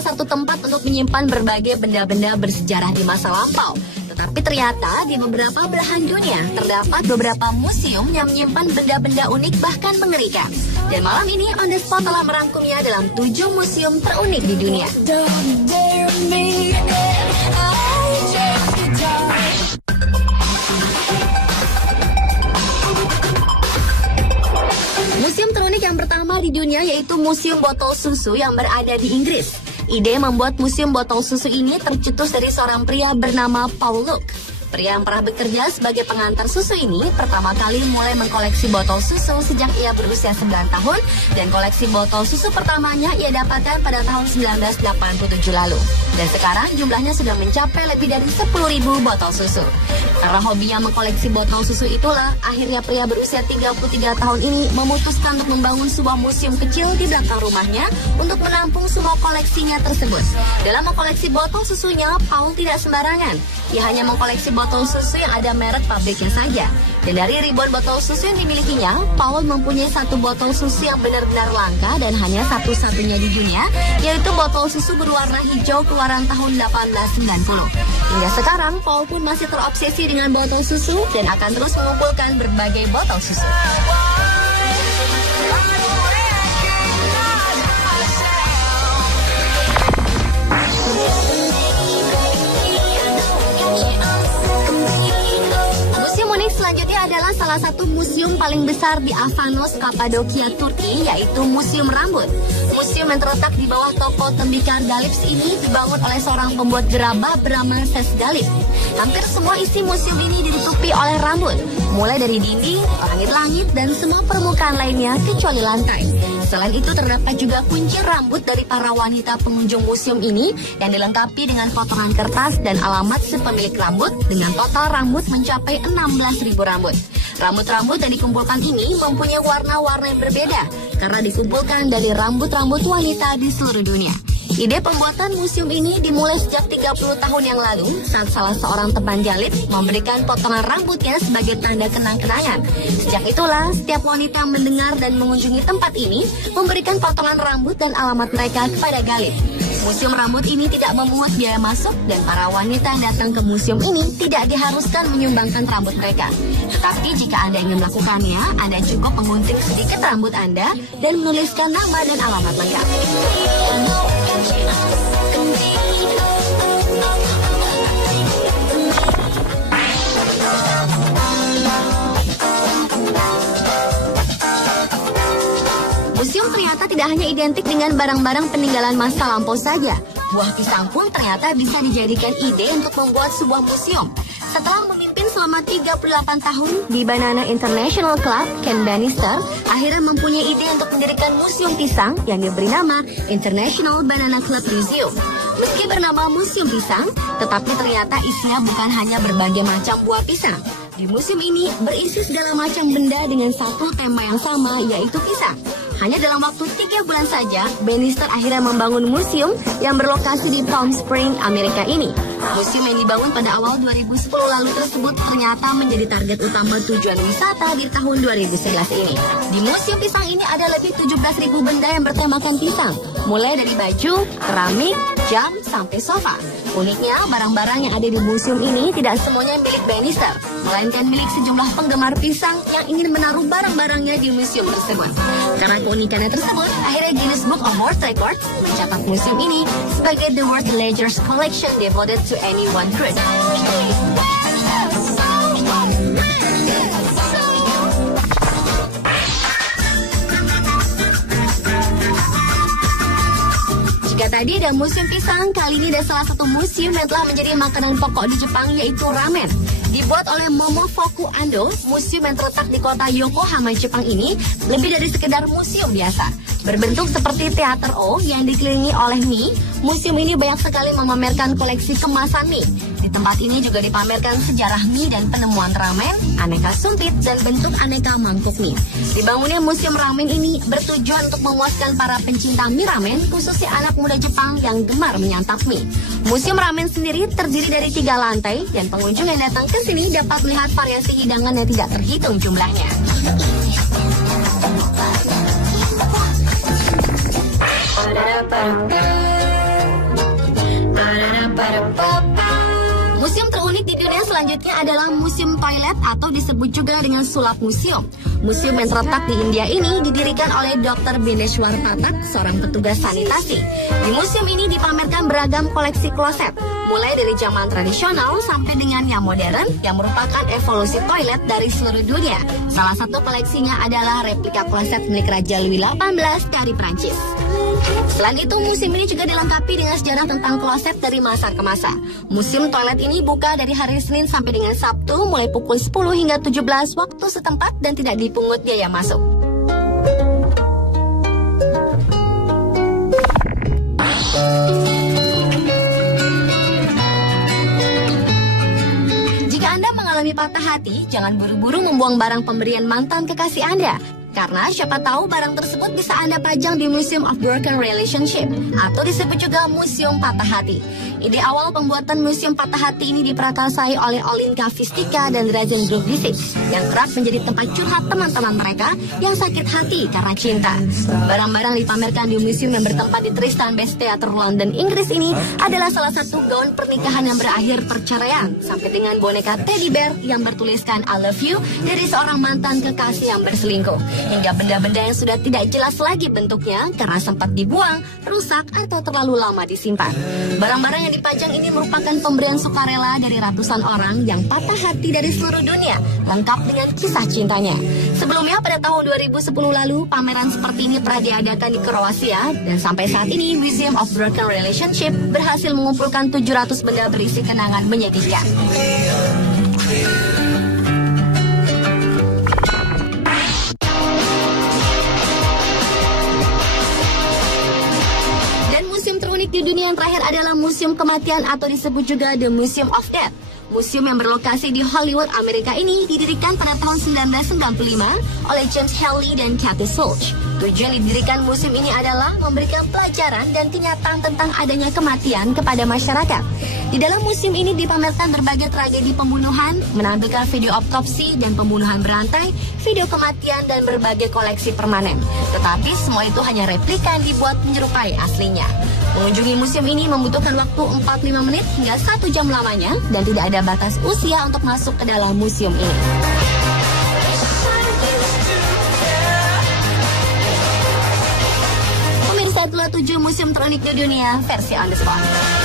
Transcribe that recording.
salah satu tempat untuk menyimpan berbagai benda-benda bersejarah di masa lampau. Tetapi ternyata di beberapa belahan dunia terdapat beberapa museum yang menyimpan benda-benda unik bahkan mengerikan. Dan malam ini On The Spot telah merangkumnya dalam 7 museum terunik di dunia. Museum terunik yang pertama di dunia yaitu Museum Botol Susu yang berada di Inggris. Ide membuat museum botol susu ini tercetus dari seorang pria bernama Paul Look. Pria yang pernah bekerja sebagai pengantar susu ini pertama kali mulai mengkoleksi botol susu sejak ia berusia 9 tahun dan koleksi botol susu pertamanya ia dapatkan pada tahun 1987 lalu. Dan sekarang jumlahnya sudah mencapai lebih dari 10.000 botol susu. Karena hobinya mengkoleksi botol susu itulah akhirnya pria berusia 33 tahun ini memutuskan untuk membangun sebuah museum kecil di belakang rumahnya untuk menampung semua koleksinya tersebut. Dalam mengkoleksi botol susunya, Paul tidak sembarangan. Ia hanya mengkoleksi botol susu yang ada merek pabriknya saja. Dan dari ribuan botol susu yang dimilikinya, Paul mempunyai satu botol susu yang benar-benar langka dan hanya satu-satunya di dunia, yaitu botol susu berwarna hijau keluaran tahun 1890. Hingga sekarang, Paul pun masih terobsesi dengan botol susu dan akan terus mengumpulkan berbagai botol susu. Selanjutnya adalah salah satu museum paling besar di Avanos, Kapadokia, Turki, yaitu Museum Rambut. Museum yang terletak di bawah toko tembikar Galips ini dibangun oleh seorang pembuat gerabah bernama Ses Galip. Hampir semua isi museum ini ditutupi oleh rambut, mulai dari dinding, langit-langit, dan semua permukaan lainnya kecuali lantai. Selain itu terdapat juga kuncir rambut dari para wanita pengunjung museum ini yang dilengkapi dengan potongan kertas dan alamat si pemilik rambut dengan total rambut mencapai 16.000 rambut. Rambut-rambut yang dikumpulkan ini mempunyai warna-warna yang berbeda karena dikumpulkan dari rambut-rambut wanita di seluruh dunia. Ide pembuatan museum ini dimulai sejak 30 tahun yang lalu saat salah seorang teman Galip memberikan potongan rambutnya sebagai tanda kenang-kenangan. Sejak itulah, setiap wanita yang mendengar dan mengunjungi tempat ini memberikan potongan rambut dan alamat mereka kepada Galip. Museum rambut ini tidak memungut biaya masuk dan para wanita yang datang ke museum ini tidak diharuskan menyumbangkan rambut mereka. Tetapi jika Anda ingin melakukannya, Anda cukup menggunting sedikit rambut Anda dan menuliskan nama dan alamat lengkap. Museum ternyata tidak hanya identik dengan barang-barang peninggalan masa lampau saja. Buah pisang pun ternyata bisa dijadikan ide untuk membuat sebuah museum. Setelah memimpin selama 38 tahun di Banana International Club, Ken Bannister akhirnya mempunyai ide untuk mendirikan museum pisang yang diberi nama International Banana Club Museum. Meski bernama Museum Pisang, tetapi ternyata isinya bukan hanya berbagai macam buah pisang. Di museum ini berisi segala macam benda dengan satu tema yang sama, yaitu pisang. Hanya dalam waktu 3 bulan saja, Bannister akhirnya membangun museum yang berlokasi di Palm Springs, Amerika ini. Museum yang dibangun pada awal 2010 lalu tersebut ternyata menjadi target utama tujuan wisata di tahun 2011 ini. Di museum pisang ini ada lebih 17.000 benda yang bertemakan pisang, mulai dari baju, keramik, jam, sampai sofa. Uniknya, barang-barang yang ada di museum ini tidak semuanya milik Bannister, melainkan milik sejumlah penggemar pisang yang ingin menaruh barang-barangnya di museum tersebut. Karena keunikannya tersebut, akhirnya Guinness Book of World Records mencatat museum ini sebagai the world's largest collection devoted to any one fruit. Jika tadi ada museum pisang, kali ini ada salah satu museum yang telah menjadi makanan pokok di Jepang, yaitu ramen. Dibuat oleh Momofuku Ando, museum yang terletak di kota Yokohama, Jepang ini lebih dari sekedar museum biasa. Berbentuk seperti teater O yang dikelilingi oleh mie, museum ini banyak sekali memamerkan koleksi kemasan mie. Di tempat ini juga dipamerkan sejarah mie dan penemuan ramen, aneka sumpit, dan bentuk aneka mangkuk mie. Dibangunnya museum ramen ini bertujuan untuk memuaskan para pencinta mie ramen, khususnya anak muda Jepang yang gemar menyantap mie. Museum ramen sendiri terdiri dari 3 lantai, dan pengunjung yang datang ke sini dapat melihat variasi hidangan yang tidak terhitung jumlahnya. Museum terunik di dunia selanjutnya adalah Museum Toilet atau disebut juga dengan Sulap Museum. Museum yang terletak di India ini didirikan oleh Dr. Bineshwar Pathak, seorang petugas sanitasi. Di museum ini dipamerkan beragam koleksi kloset, mulai dari zaman tradisional sampai dengan yang modern yang merupakan evolusi toilet dari seluruh dunia. Salah satu koleksinya adalah replika kloset milik Raja Louis XVIII dari Prancis. Selain itu, museum ini juga dilengkapi dengan sejarah tentang kloset dari masa ke masa. Museum toilet ini buka dari hari Senin sampai dengan Sabtu mulai pukul 10 hingga 17 waktu setempat dan tidak dipungut biaya masuk. Jika Anda mengalami patah hati, jangan buru-buru membuang barang pemberian mantan kekasih Anda. Karena siapa tahu barang tersebut bisa Anda pajang di Museum of Broken Relationship atau disebut juga Museum Patah Hati. Ide awal pembuatan Museum Patah Hati ini diprakarsai oleh Olinka Vistika dan Drazen Grubisic yang kerap menjadi tempat curhat teman-teman mereka yang sakit hati karena cinta. Barang-barang dipamerkan di museum yang bertempat di Tristan Best Theatre London, Inggris ini adalah salah satu gaun pernikahan yang berakhir perceraian sampai dengan boneka teddy bear yang bertuliskan I love you dari seorang mantan kekasih yang berselingkuh. Hingga benda-benda yang sudah tidak jelas lagi bentuknya karena sempat dibuang, rusak, atau terlalu lama disimpan. Barang-barang yang dipajang ini merupakan pemberian sukarela dari ratusan orang yang patah hati dari seluruh dunia, lengkap dengan kisah cintanya. Sebelumnya pada tahun 2010 lalu, pameran seperti ini pernah diadakan di Kroasia, dan sampai saat ini Museum of Broken Relationship berhasil mengumpulkan 700 benda berisi kenangan menyedihkan. Di dunia yang terakhir adalah Museum Kematian atau disebut juga The Museum of Death. Museum yang berlokasi di Hollywood, Amerika ini didirikan pada tahun 1995 oleh James Haley dan Kathy Sulch. Tujuan didirikan museum ini adalah memberikan pelajaran dan kenyataan tentang adanya kematian kepada masyarakat. Di dalam museum ini dipamerkan berbagai tragedi pembunuhan, menampilkan video otopsi dan pembunuhan berantai, video kematian, dan berbagai koleksi permanen. Tetapi semua itu hanya replika yang dibuat menyerupai aslinya. Mengunjungi museum ini membutuhkan waktu 45 menit hingga 1 jam lamanya dan tidak ada batas usia untuk masuk ke dalam museum ini. Pemirsa, itulah 7 museum terunik di dunia versi on the spot.